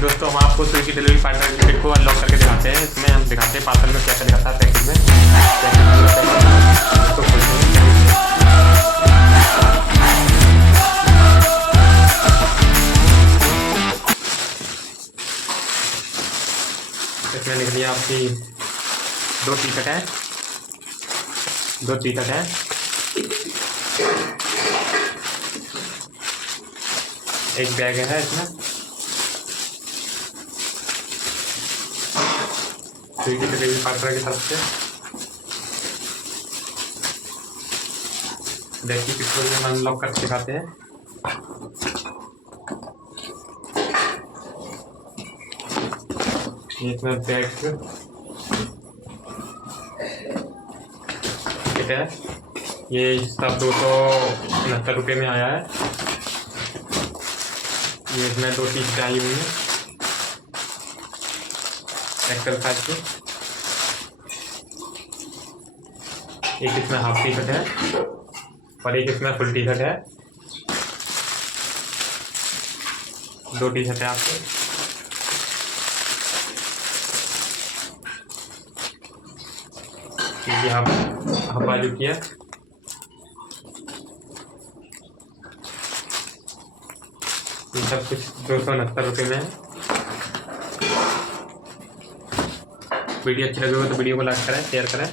दोस्तों हम आपको स्विगी डिलीवरी पार्टनर की किट को अनलॉक करके दिखाते हैं। इसमें हम दिखाते हैं पार्सल में क्या क्या दिखाता है पैकेज में। इसको खोलते हैं। इसमें लिख दिया आपकी 2 टी-शर्ट है, 2 टी-शर्ट है, एक बैग है इसमें स्विगी डिलीवरी पार्टनर की तरफ से। देखिए किसको हम अनलॉक करके दिखाते हैं। इसमें बैग किट है, ये सब 269 रुपये में आया है। ये इसमें 2 टी-शर्ट आई हुई है एक्सेल साइज की, एक इसमें हाफ टी-शर्ट है और एक इसमें फुल टी-शर्ट है। 2 टी-शर्ट है आपके। ये हाफ बाजू की है। ये सब कुछ 269 रुपये में है। वीडियो अच्छी लगी हो तो वीडियो को लाइक करें, शेयर करें।